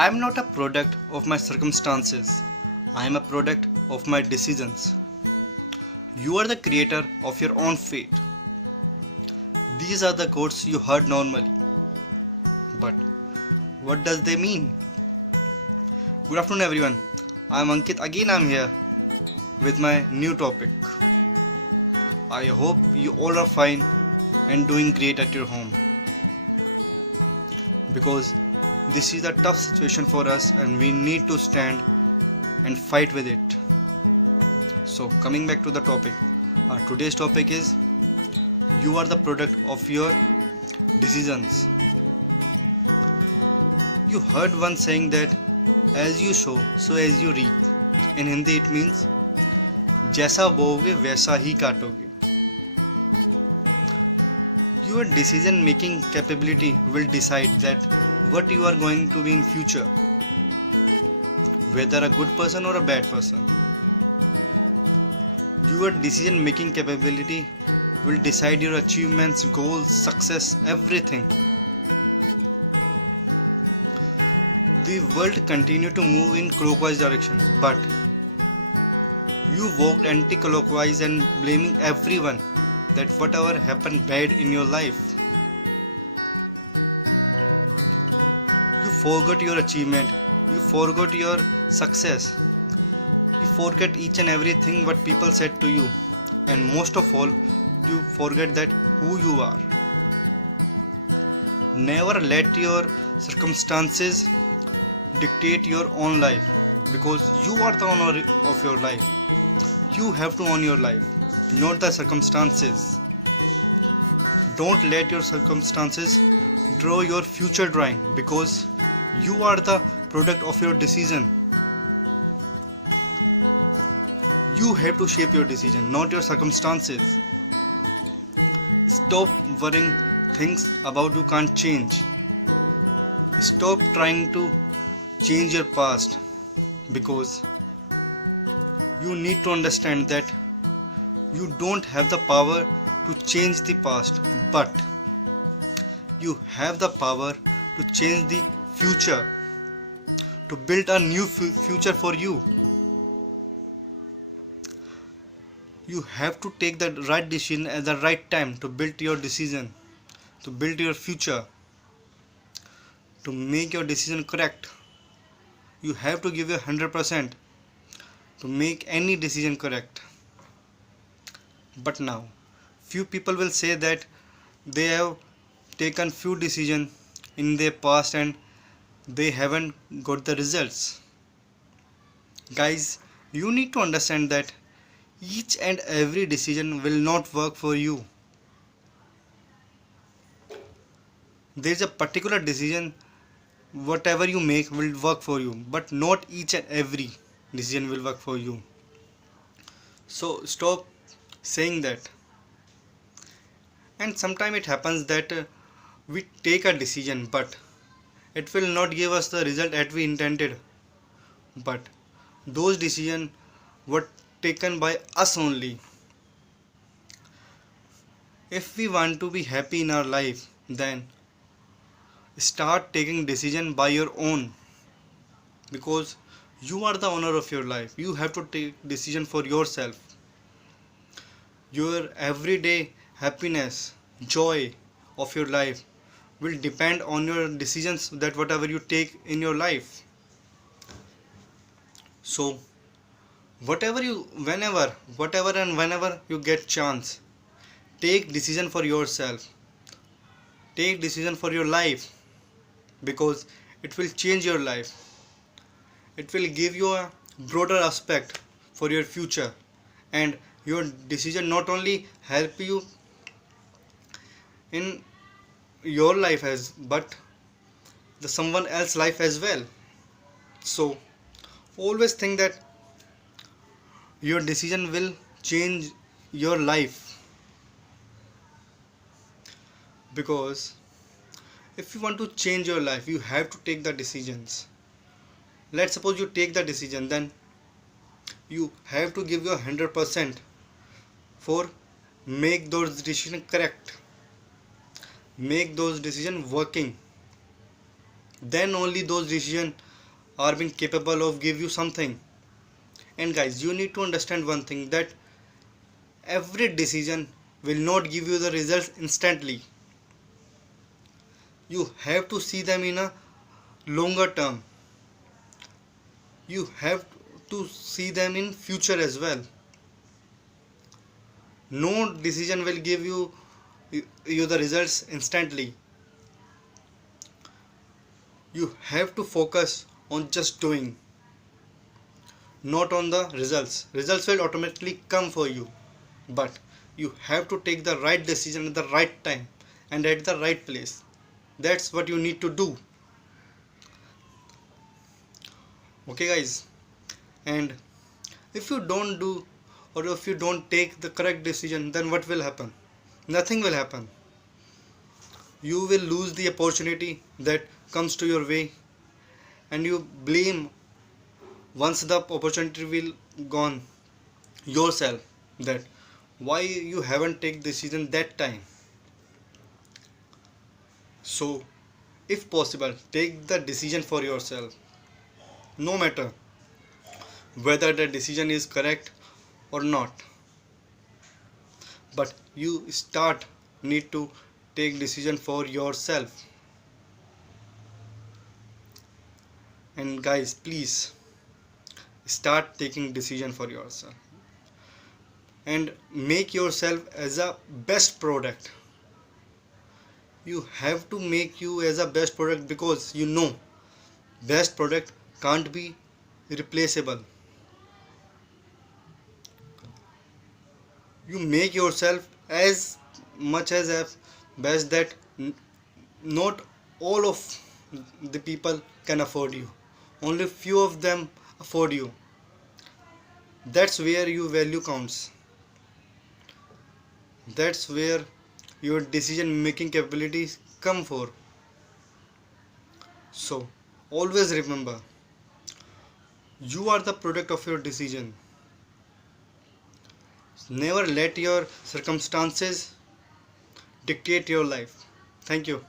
I am not a product of my circumstances. I am a product of my decisions. You are the creator of your own fate. These are the quotes you heard normally. But what does they mean? Good afternoon everyone. I am Ankit. Again I am here with my new topic. I hope you all are fine and doing great at your home. Because this is a tough situation for us and we need to stand and fight with it. So coming back to the topic, today's topic is you are the product of your decisions. You heard one saying that as you sow, so as you reap. In Hindi it means जैसा बोओगे वैसा ही काटोगे. Your decision making capability will decide that what you are going to be in future, whether a good person or a bad person. Your decision making capability will decide your achievements, goals, success, everything. The world continued to move in clockwise direction, but you walked anti-clockwise and blaming everyone that whatever happened bad in your life. You forgot your achievement, you forgot your success, you forget each and everything what people said to you, and most of all, you forget that who you are. Never let your circumstances dictate your own life, because you are the owner of your life. You have to own your life, not the circumstances. Don't let your circumstances draw your future drawing, because you are the product of your decision. You have to shape your decision, not your circumstances. Stop worrying things about you can't change. Stop trying to change your past, because you need to understand that you don't have the power to change the past, but you have the power to change the future, to build a new future for you. You have to take the right decision at the right time to build your decision, to build your future, to make your decision correct. You have to give your 100% to make any decision correct. But now, few people will say that they have taken few decisions in their past and they haven't got the results. Guys, you need to understand that each and every decision will not work for you. There is a particular decision whatever you make will work for you, but not each and every decision will work for you. So stop saying that. And sometimes it happens that we take a decision, but it will not give us the result that we intended. But those decisions were taken by us only. If we want to be happy in our life, then start taking decision by your own, because you are the owner of your life. You have to take decision for yourself. Your everyday happiness, joy of your life will depend on your decisions, that whatever you take in your life. So whatever and whenever you get chance, take decision for yourself, take decision for your life, because it will change your life. It will give you a broader aspect for your future, and your decision not only help you in your life as but the someone else life as well. So always think that your decision will change your life, because if you want to change your life, you have to take the decisions. Let's suppose you take the decision, then you have to give your 100% for make those decisions correct, make those decisions working. then only those decisions are being capable of give you something. And guys, you need to understand one thing, that every decision will not give you the results instantly. You have to see them in a longer term. You have to see them in future as well. No decision will give you the results instantly. You have to focus on just doing, not on the results. Results will automatically come for you, but you have to take the right decision at the right time and at the right place. That's what you need to do. Okay guys, and if you don't do, or if you don't take the correct decision, then what will happen? Nothing will happen. You will lose the opportunity that comes to your way, and you blame, once the opportunity will gone, yourself, that why you haven't take decision that time. So if possible, take the decision for yourself, no matter whether the decision is correct or not, but you need to take decision for yourself. And guys, please start taking decision for yourself and make yourself as a best product. You have to make you as a best product, because you know best product can't be replaceable. You make yourself as much as best that not all of the people can afford you, only few of them afford you. That's where your value counts. That's where your decision making capabilities come for. So always remember, you are the product of your decision. Never let your circumstances dictate your life. Thank you.